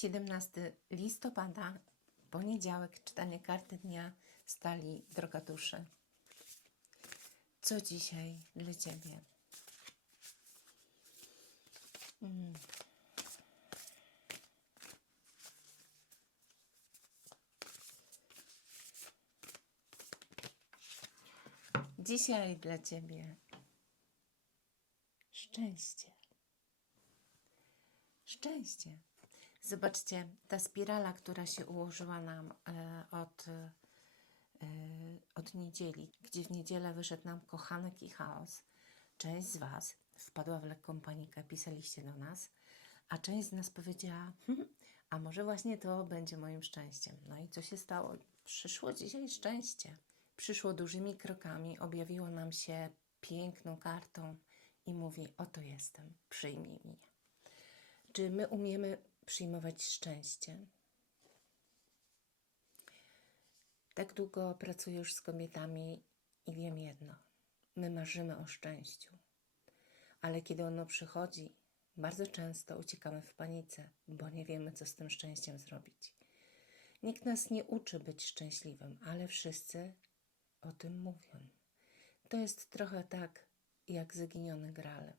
17 listopada, poniedziałek, czytanie karty dnia stali drogatuszy. Co dzisiaj dla Ciebie? Mm. Dzisiaj dla Ciebie szczęście. Szczęście. Zobaczcie, ta spirala, która się ułożyła nam e, od, e, od niedzieli, gdzie w niedzielę wyszedł nam kochanek i chaos. Część z Was wpadła w lekką panikę, pisaliście do nas, a część z nas powiedziała, "Hmm, a może właśnie to będzie moim szczęściem. No i co się stało? Przyszło dzisiaj szczęście. Przyszło dużymi krokami, objawiło nam się piękną kartą i mówi: Oto jestem, przyjmij mnie. Czy my umiemy przyjmować szczęście? Tak długo pracuję już z kobietami i wiem jedno: my marzymy o szczęściu, ale kiedy ono przychodzi, bardzo często uciekamy w panice, bo nie wiemy, co z tym szczęściem zrobić. Nikt nas nie uczy być szczęśliwym, ale wszyscy o tym mówią. To jest trochę tak, jak zaginiony gral.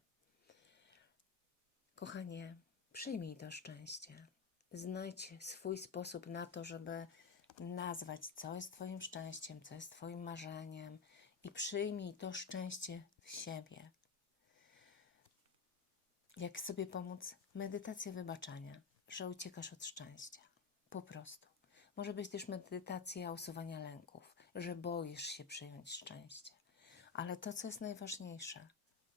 Kochanie, przyjmij to szczęście. Znajdź swój sposób na to, żeby nazwać, co jest Twoim szczęściem, co jest Twoim marzeniem i przyjmij to szczęście w siebie. Jak sobie pomóc? Medytacja wybaczania, że uciekasz od szczęścia. Po prostu. Może być też medytacja usuwania lęków, że boisz się przyjąć szczęście. Ale to, co jest najważniejsze,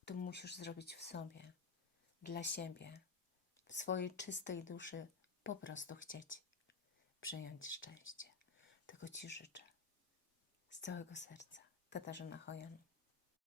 to musisz zrobić w sobie, dla siebie, swojej czystej duszy, po prostu chcieć przyjąć szczęście. Tego Ci życzę. Z całego serca. Katarzyna Hojan.